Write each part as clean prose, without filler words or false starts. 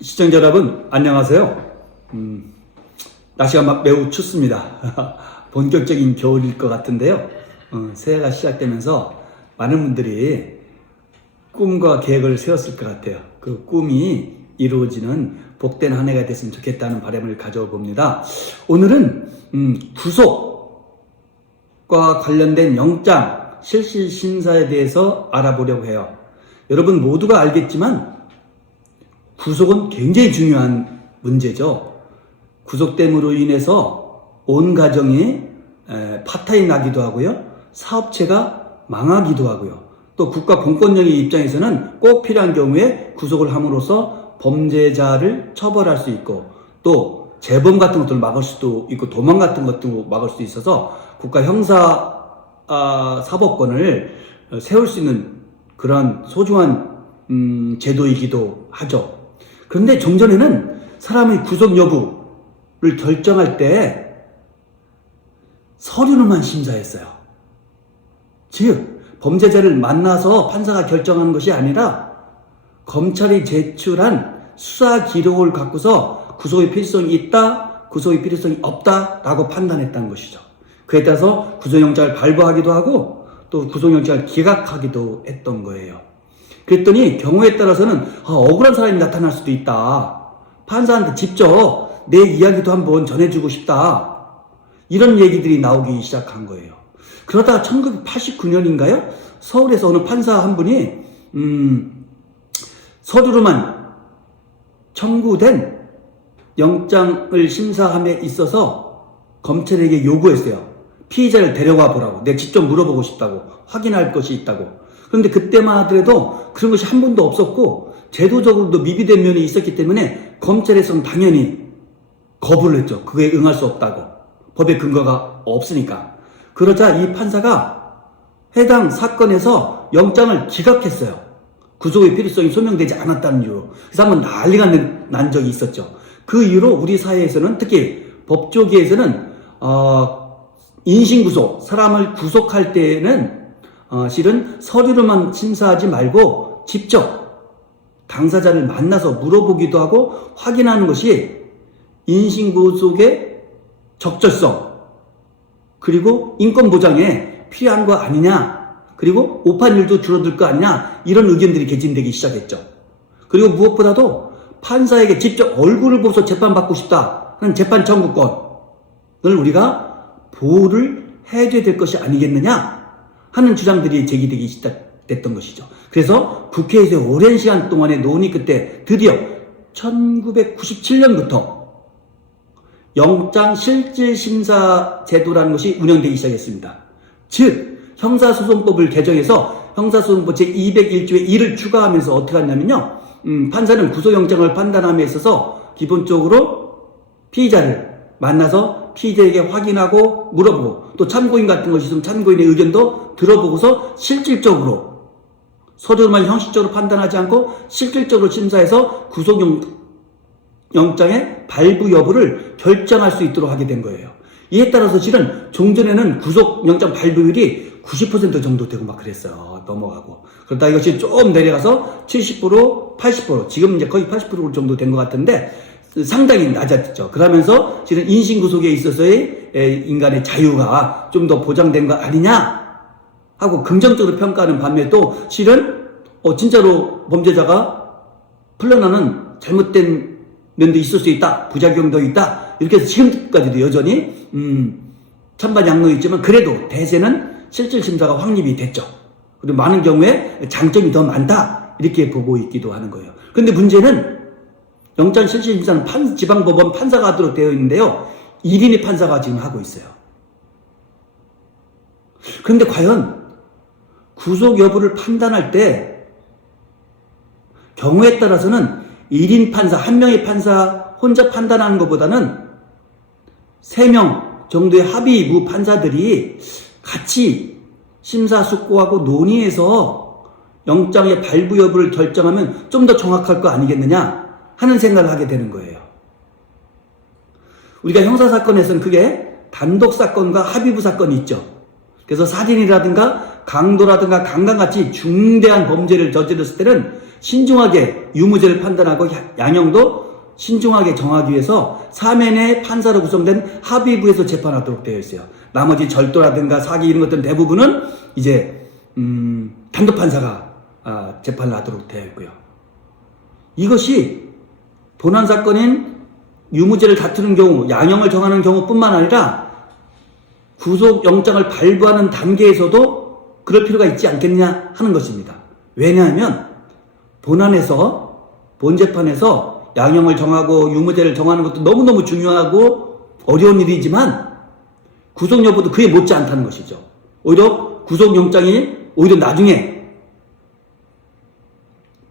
시청자 여러분 안녕하세요. 날씨가 매우 춥습니다. 본격적인 겨울일 것 같은데요. 새해가 시작되면서 많은 분들이 꿈과 계획을 세웠을 것 같아요. 그 꿈이 이루어지는 복된 한 해가 됐으면 좋겠다는 바람을 가져봅니다. 오늘은 구속과 관련된 영장 실시 심사에 대해서 알아보려고 해요. 여러분 모두가 알겠지만 구속은 굉장히 중요한 문제죠. 구속됨으로 인해서 온 가정이 파탄이 나기도 하고요. 사업체가 망하기도 하고요. 또 국가 공권력의 입장에서는 꼭 필요한 경우에 구속을 함으로써 범죄자를 처벌할 수 있고 또 재범 같은 것들을 막을 수도 있고 도망 같은 것도 막을 수 있어서 국가 형사 사법권을 세울 수 있는 그런 소중한 제도이기도 하죠. 그런데 종전에는 사람의 구속 여부를 결정할 때 서류로만 심사했어요. 즉 범죄자를 만나서 판사가 결정하는 것이 아니라 검찰이 제출한 수사 기록을 갖고서 구속의 필요성이 있다, 구속의 필요성이 없다 라고 판단했다는 것이죠. 그에 따라서 구속영장을 발부하기도 하고 또 구속영장을 기각하기도 했던 거예요. 그랬더니 경우에 따라서는 억울한 사람이 나타날 수도 있다. 판사한테 직접 내 이야기도 한번 전해주고 싶다. 이런 얘기들이 나오기 시작한 거예요. 그러다가 1989년인가요? 서울에서 어느 판사 한 분이 서류로만 청구된 영장을 심사함에 있어서 검찰에게 요구했어요. 피의자를 데려와 보라고. 내가 직접 물어보고 싶다고. 확인할 것이 있다고. 그런데 그때만 하더라도 그런 것이 한 번도 없었고 제도적으로도 미비된 면이 있었기 때문에 검찰에서는 당연히 거부를 했죠. 그거에 응할 수 없다고. 법의 근거가 없으니까. 그러자 이 판사가 해당 사건에서 영장을 기각했어요. 구속의 필요성이 소명되지 않았다는 이유로. 그래서 한번 난리가 난 적이 있었죠. 그 이후로 우리 사회에서는 특히 법조계에서는 인신구속, 사람을 구속할 때에는 실은 서류로만 심사하지 말고 직접 당사자를 만나서 물어보기도 하고 확인하는 것이 인신구속의 적절성 그리고 인권보장에 필요한 거 아니냐 그리고 오판율도 줄어들 거 아니냐 이런 의견들이 개진되기 시작했죠. 그리고 무엇보다도 판사에게 직접 얼굴을 보고서 재판받고 싶다 하는 재판 청구권을 우리가 보호를 해줘야 될 것이 아니겠느냐 하는 주장들이 제기되기 시작됐던 것이죠. 그래서 국회에서 오랜 시간 동안의 논의 끝에 드디어 1997년부터 영장실질심사 제도라는 것이 운영되기 시작했습니다. 즉 형사소송법을 개정해서 형사소송법 제201조에 1을 추가하면서 어떻게 하냐면요. 판사는 구속영장을 판단함에 있어서 기본적으로 피의자를 만나서 피의자에게 확인하고 물어보고 또 참고인 같은 것이 있으면 참고인의 의견도 들어보고서 실질적으로 서류만 형식적으로 판단하지 않고 실질적으로 심사해서 구속영장의 발부 여부를 결정할 수 있도록 하게 된 거예요. 이에 따라서 실은 종전에는 구속영장 발부율이 90% 정도 되고 막 그랬어요. 넘어가고. 그러다 이것이 좀 내려가서 70%, 80%, 지금 이제 거의 80% 정도 된 것 같은데 상당히 낮았죠. 그러면서 실은 인신구속에 있어서의 인간의 자유가 좀 더 보장된 거 아니냐 하고 긍정적으로 평가하는 반면에 또 실은 진짜로 범죄자가 풀려나는 잘못된 면도 있을 수 있다. 부작용도 있다. 이렇게 해서 지금까지도 여전히 찬반양론이 있지만 그래도 대세는 실질심사가 확립이 됐죠. 그리고 많은 경우에 장점이 더 많다. 이렇게 보고 있기도 하는 거예요. 그런데 문제는 영장실질심사는 지방법원 판사가 하도록 되어 있는데요. 1인의 판사가 지금 하고 있어요. 그런데 과연 구속 여부를 판단할 때 경우에 따라서는 1인 판사, 한 명의 판사 혼자 판단하는 것보다는 3명 정도의 합의부 판사들이 같이 심사숙고하고 논의해서 영장의 발부 여부를 결정하면 좀 더 정확할 거 아니겠느냐 하는 생각을 하게 되는 거예요. 우리가 형사사건에서는 그게 단독사건과 합의부 사건이 있죠. 그래서 살인이라든가 강도라든가 강간같이 중대한 범죄를 저질렀을 때는 신중하게 유무죄를 판단하고 양형도 신중하게 정하기 위해서 사면의 판사로 구성된 합의부에서 재판하도록 되어 있어요. 나머지 절도라든가 사기 이런 것들은 대부분은 이제 단독 판사가 재판을 하도록 되어 있고요. 이것이 본안 사건인 유무죄를 다투는 경우, 양형을 정하는 경우뿐만 아니라 구속영장을 발부하는 단계에서도 그럴 필요가 있지 않겠냐 하는 것입니다. 왜냐하면 본재판에서 양형을 정하고 유무죄를 정하는 것도 너무너무 중요하고 어려운 일이지만 구속 여부도 그에 못지 않다는 것이죠. 오히려 구속영장이 오히려 나중에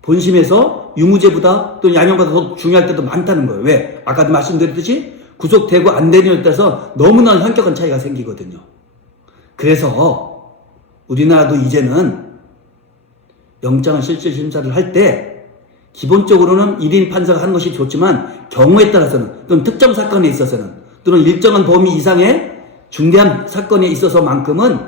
본심에서 유무죄보다 또 양형보다 더 중요할 때도 많다는 거예요. 왜? 아까도 말씀드렸듯이 구속되고 안 되느냐에 따라서 너무나 현격한 차이가 생기거든요. 그래서 우리나라도 이제는 영장을 실질 심사를 할 때 기본적으로는 1인 판사가 하는 것이 좋지만 경우에 따라서는 또는 특정 사건에 있어서는 또는 일정한 범위 이상의 중대한 사건에 있어서만큼은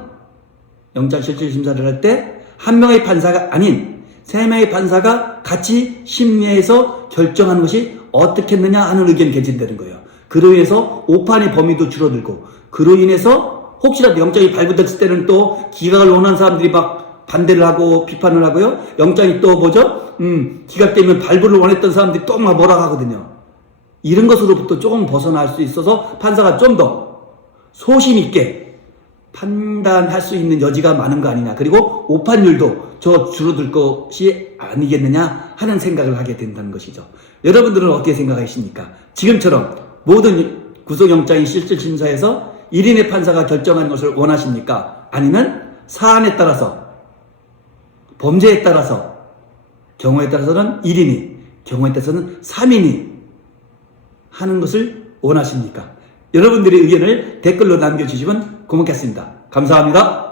영장 실질 심사를 할 때 한 명의 판사가 아닌 3명의 판사가 같이 심리해서 결정하는 것이 어떻겠느냐 하는 의견이 개진되는 거예요. 그로 인해서 오판의 범위도 줄어들고 그로 인해서 혹시라도 영장이 발부됐을 때는 또 기각을 원하는 사람들이 막 반대를 하고 비판을 하고요. 영장이 또 기각되면 발부를 원했던 사람들이 또 막 뭐라 하거든요. 이런 것으로부터 조금 벗어날 수 있어서 판사가 좀 더 소신 있게 판단할 수 있는 여지가 많은 거 아니냐. 그리고 오판율도 줄어들 것이 아니겠느냐 하는 생각을 하게 된다는 것이죠. 여러분들은 어떻게 생각하십니까? 지금처럼 모든 구속영장이 실질심사에서 1인의 판사가 결정하는 것을 원하십니까? 아니면 사안에 따라서 범죄에 따라서 경우에 따라서는 1인이 경우에 따라서는 3인이 하는 것을 원하십니까? 여러분들의 의견을 댓글로 남겨주시면 고맙겠습니다. 감사합니다.